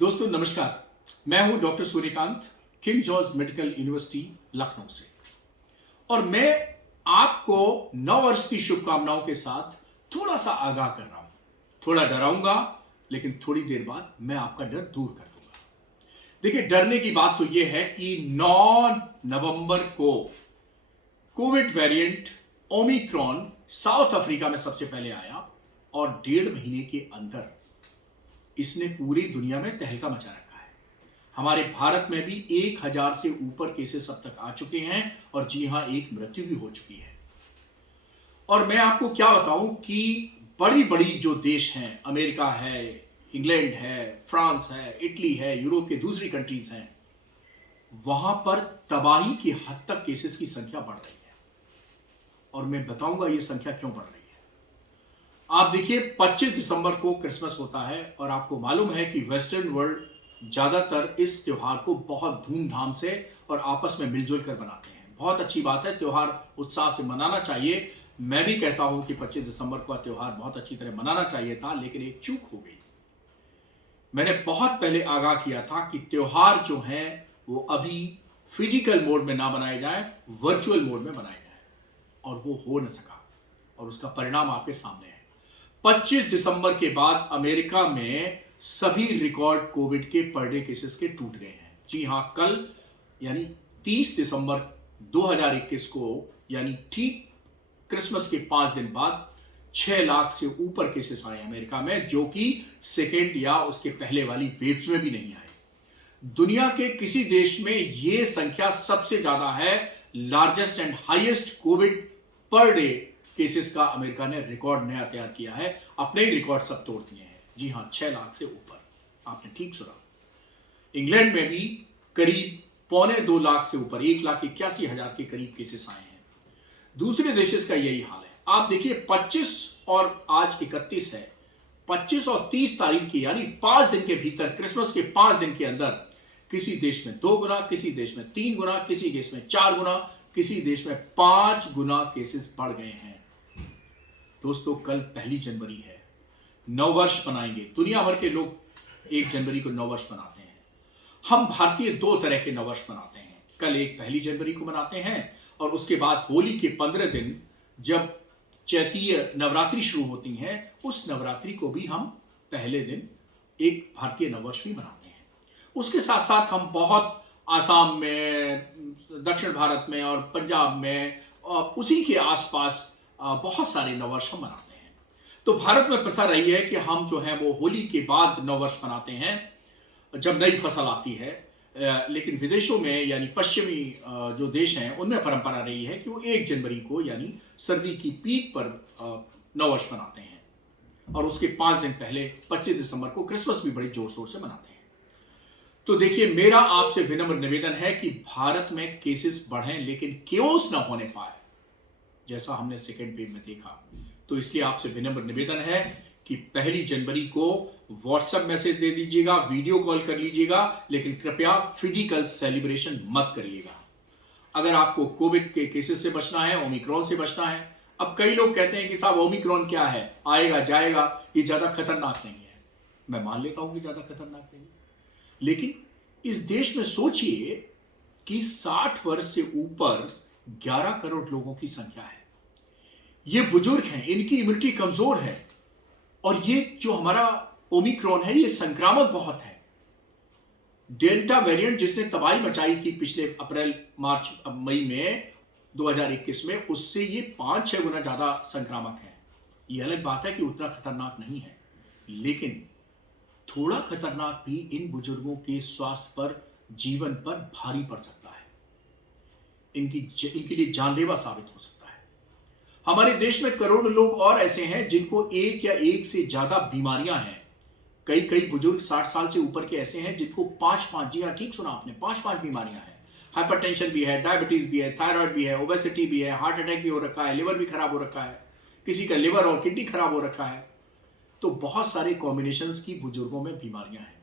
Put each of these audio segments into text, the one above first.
दोस्तों नमस्कार। मैं हूं doctor Suryakant, king George medical university Lucknow से। और मैं आपको नव वर्ष की शुभकामनाओं के साथ थोड़ा सा आगाह कर रहा हूं। थोड़ा डराऊंगा, लेकिन थोड़ी देर बाद मैं आपका डर दूर कर दूंगा। देखिए, डरने की बात तो यह है कि 9 नवंबर को Covid variant Omicron south Africa में सबसे पहले आया और 1.5 महीने के अंदर इसने पूरी दुनिया में तहलका मचा रखा है। हमारे भारत में भी 1000 से ऊपर केसेस अब तक आ चुके हैं और जी हां, एक मृत्यु भी हो चुकी है। और मैं आपको क्या बताऊं कि बड़ी बड़ी जो देश हैं, अमेरिका है, इंग्लैंड है, फ्रांस है, इटली है, यूरोप के दूसरी कंट्रीज हैं, वहां पर तबाही की हद तक केसेस की संख्या बढ़ रही है। और मैं बताऊंगा ये संख्या क्यों बढ़ रही है। आप देखिए, 25 दिसंबर को क्रिसमस होता है और आपको मालूम है कि वेस्टर्न वर्ल्ड ज्यादातर इस त्योहार को बहुत धूमधाम से और आपस में मिलजुल कर मनाते हैं। बहुत अच्छी बात है, त्योहार उत्साह से मनाना चाहिए। मैं भी कहता हूं कि 25 दिसंबर का त्योहार बहुत अच्छी तरह मनाना चाहिए था, लेकिन एक चूक हो गई। मैंने बहुत पहले आगाह किया था कि त्योहार जो हैं वो अभी फिजिकल मोड में ना बनाए जाए, वर्चुअल मोड में बनाए जाए, और वो हो न सका। और उसका परिणाम आपके सामने है। 25 दिसंबर के बाद अमेरिका में सभी रिकॉर्ड कोविड के पर डे केसेस के टूट गए हैं। जी हां, कल यानी 30 दिसंबर 2021 को, यानी ठीक क्रिसमस के 5 दिन बाद 6 लाख से ऊपर केसेस आए अमेरिका में, जो कि सेकेंड या उसके पहले वाली वेव्स में भी नहीं आए। दुनिया के किसी देश में यह संख्या सबसे ज्यादा है। Largest and highest Covid per day cases का अमेरिका ने रिकॉर्ड नया तैयार किया है। अपने ही रिकॉर्ड सब तोड़ दिए हैं। जी हां, 6 लाख से ऊपर। आपने ठीक सुना। इंग्लैंड में भी करीब 2.25 लाख से ऊपर, 1,81,000 के करीब केसेस आए हैं। दूसरे देशों का यही हाल है। आप देखिए, 25 और आज 31 है, 25 और 30 तारीख की, यानी 5 दिन के भीतर, क्रिसमस के 5 दिन के अंदर किसी देश में 2 गुना, किसी देश में 3 गुना, किसी देश में 4 गुना, किसी देश में 5 गुना केसेस बढ़ गए हैं। दोस्तों, कल 1 जनवरी है। नववर्ष मनाएंगे। दुनिया भर के लोग 1 जनवरी को नववर्ष मनाते हैं। हम भारतीय 2 तरह के नववर्ष मनाते हैं। कल 1 जनवरी को मनाते हैं और उसके बाद होली के 15 दिन, जब चैतीय नवरात्रि शुरू होती हैं, उस नवरात्रि को भी हम पहले दिन एक भारतीय नववर्ष भी मनाते हैं। उसके साथ साथ हम बहुत आसाम में, दक्षिण भारत में और पंजाब में और उसी के आसपास बहुत सारे नववर्ष हम मनाते हैं। तो भारत में प्रथा रही है कि हम जो है वो होली के बाद नववर्ष मनाते हैं, जब नई फसल आती है। लेकिन विदेशों में, यानी पश्चिमी जो देश हैं, उनमें परंपरा रही है कि वो 1 जनवरी को, यानी सर्दी की पीक पर नववर्ष मनाते हैं। और उसके 5 दिन पहले 25 दिसंबर को क्रिसमस भी बड़ी जोर शोर से मनाते हैं। तो देखिए, मेरा आपसे विनम्र निवेदन है कि भारत में केसेस बढ़ें लेकिन केओस ना होने पाए, जैसा हमने सेकेंड वेव में देखा। तो इसलिए आपसे विनम्र निवेदन है कि 1 जनवरी को व्हाट्सएप मैसेज दे दीजिएगा, वीडियो कॉल कर लीजिएगा, लेकिन कृपया फिजिकल सेलिब्रेशन मत करिएगा। अगर आपको कोविड के केसेस से बचना है, ओमिक्रॉन से बचना है। अब कई लोग कहते हैं कि साहब ओमिक्रॉन क्या है, आएगा जाएगा, ये ज्यादा खतरनाक नहीं है। मैं मान लेता हूं कि ज्यादा खतरनाक नहीं है, लेकिन इस देश में सोचिए कि 60 वर्ष से ऊपर 11 करोड़ लोगों की संख्या है। ये बुजुर्ग हैं, इनकी इम्यूनिटी कमजोर है, और ये जो हमारा ओमिक्रॉन है, ये संक्रामक बहुत है। डेल्टा वेरिएंट जिसने तबाही मचाई थी पिछले अप्रैल, मार्च, मई में 2021 में, उससे ये 5-6 गुना ज्यादा संक्रामक है। ये अलग बात है कि उतना खतरनाक नहीं है, लेकिन थोड़ा खतरनाक भी इन बुजुर्गों के स्वास्थ्य पर, जीवन पर भारी पड़ सकता है। इनके लिए जानलेवा साबित हो सकता है। हमारे देश में करोड़ों लोग और ऐसे हैं जिनको एक या एक से ज्यादा बीमारियां हैं। कई बुजुर्ग 60 साल से ऊपर के ऐसे हैं जिनको 5-5, जी हाँ ठीक सुना आपने, 5-5 बीमारियां हैं। हाइपरटेंशन भी है, डायबिटीज भी है, थायराइड भी है, ओबेसिटी भी है, हार्ट अटैक भी हो रखा है, लिवर भी खराब हो रखा है, किसी का लिवर और किडनी खराब हो रखा है। तो बहुत सारे कॉम्बिनेशंस की बुजुर्गों में बीमारियां हैं।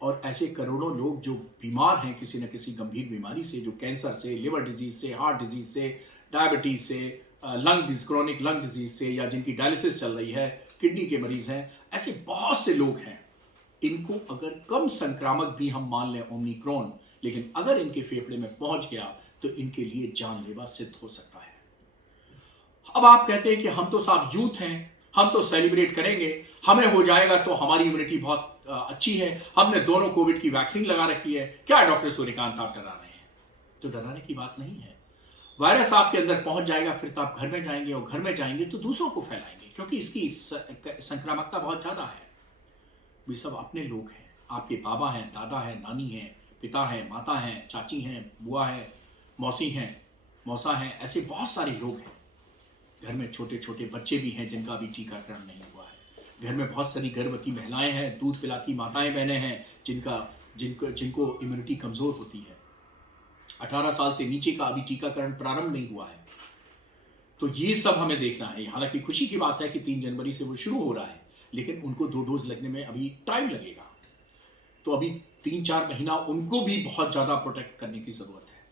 और ऐसे करोड़ों लोग जो बीमार हैं किसी न किसी गंभीर बीमारी से, जो कैंसर से, लिवर डिजीज से, हार्ट डिजीज से, डायबिटीज से, क्रोनिक लंग डिजीज से, या जिनकी डायलिसिस चल रही है, किडनी के मरीज हैं, ऐसे बहुत से लोग हैं। इनको अगर कम संक्रामक भी हम मान लें ओमिक्रॉन, लेकिन अगर इनके फेफड़े में पहुंच गया तो इनके लिए जानलेवा सिद्ध हो सकता है। अब आप कहते हैं कि हम तो साहब यूथ हैं, हम तो सेलिब्रेट करेंगे, हमें हो जाएगा तो हमारी इम्यूनिटी बहुत अच्छी है, हमने दोनों कोविड की वैक्सीन लगा रखी है, क्या डॉक्टर सूर्यकांत आप डरा रहे हैं? तो डराने की बात नहीं है। वायरस आपके अंदर पहुंच जाएगा, फिर तो आप घर में जाएंगे और घर में जाएंगे तो दूसरों को फैलाएंगे, क्योंकि इसकी संक्रामकता बहुत ज्यादा है। वे सब अपने लोग हैं, आपके बाबा हैं, दादा हैं, नानी हैं, पिता हैं, माता हैं, चाची हैं, बुआ है, मौसी हैं, मौसा हैं, ऐसे बहुत सारे लोग हैं। घर में छोटे छोटे बच्चे भी हैं जिनका अभी टीकाकरण नहीं हुआ है। घर में बहुत सारी गर्भवती महिलाएं हैं, दूध पिलाती माताएं बहनें हैं जिनको इम्यूनिटी कमजोर होती है। 18 साल से नीचे का अभी टीकाकरण प्रारंभ नहीं हुआ है। तो ये सब हमें देखना है। हालांकि खुशी की बात है कि 3 जनवरी से वो शुरू हो रहा है, लेकिन उनको 2 डोज लगने में अभी टाइम लगेगा। तो अभी 3-4 महीना उनको भी बहुत ज्यादा प्रोटेक्ट करने की जरूरत है।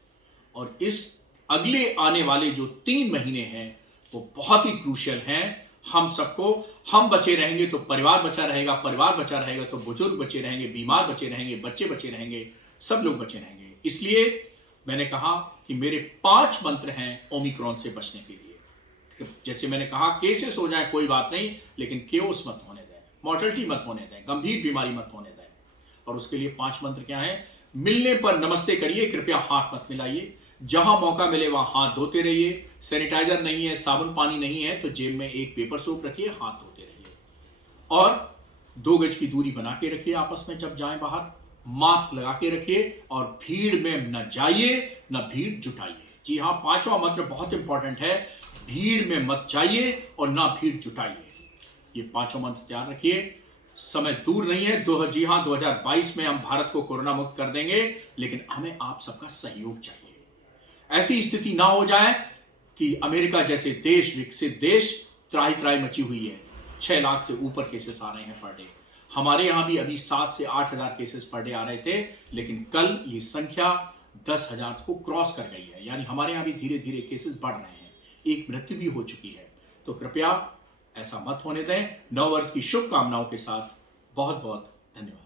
और इस अगले आने वाले जो 3 महीने हैं वो बहुत ही क्रूशियल हैं हम सबको। हम बचे रहेंगे तो परिवार बचा रहेगा, परिवार बचा रहेगा तो बुजुर्ग बचे रहेंगे, बीमार बचे रहेंगे, बच्चे बचे रहेंगे, सब लोग बचे रहेंगे। इसलिए मैंने कहा कि मेरे 5 मंत्र हैं ओमिक्रॉन से बचने के लिए। जैसे मैंने कहा, केसेस हो जाए कोई बात नहीं, लेकिन केओस मत होने दें, मॉर्टलिटी मत होने दें, गंभीर बीमारी मत होने दें। और उसके लिए 5 मंत्र क्या है? मिलने पर नमस्ते करिए, कृपया हाथ मत मिलाइए, जहां मौका मिले वहां हाथ धोते रहिए, सैनिटाइजर नहीं है, साबुन पानी नहीं है तो जेब में एक पेपर सोप रखिए, हाथ धोते रहिए, और 2 गज की दूरी बना के रखिए आपस में जब जाएं बाहर, मास्क लगा के रखिए, और भीड़ में न जाइए न भीड़ जुटाइए। जी हां, 5वां मंत्र बहुत इंपॉर्टेंट है, भीड़ में मत जाइए और ना भीड़ जुटाइए। ये 5वां मंत्र तैयार रखिए। समय दूर नहीं है, जी हां, 2022 में हम भारत को कोरोना मुक्त कर देंगे, लेकिन हमें आप सबका सहयोग चाहिए। ऐसी स्थिति ना हो जाए कि अमेरिका जैसे देश, विकसित देश, त्राही त्राही मची हुई है, 6 लाख से ऊपर केसेस आ रहे हैं पर डे। हमारे यहां भी अभी 7 से 8 हजार केसेस पर डे आ रहे थे, लेकिन कल ये संख्या 10,000 को क्रॉस कर गई है। यानी हमारे यहां भी धीरे धीरे केसेस बढ़ रहे हैं, एक मृत्यु भी हो चुकी है। तो कृपया ऐसा मत होने दें। नव वर्ष की शुभकामनाओं के साथ बहुत बहुत धन्यवाद।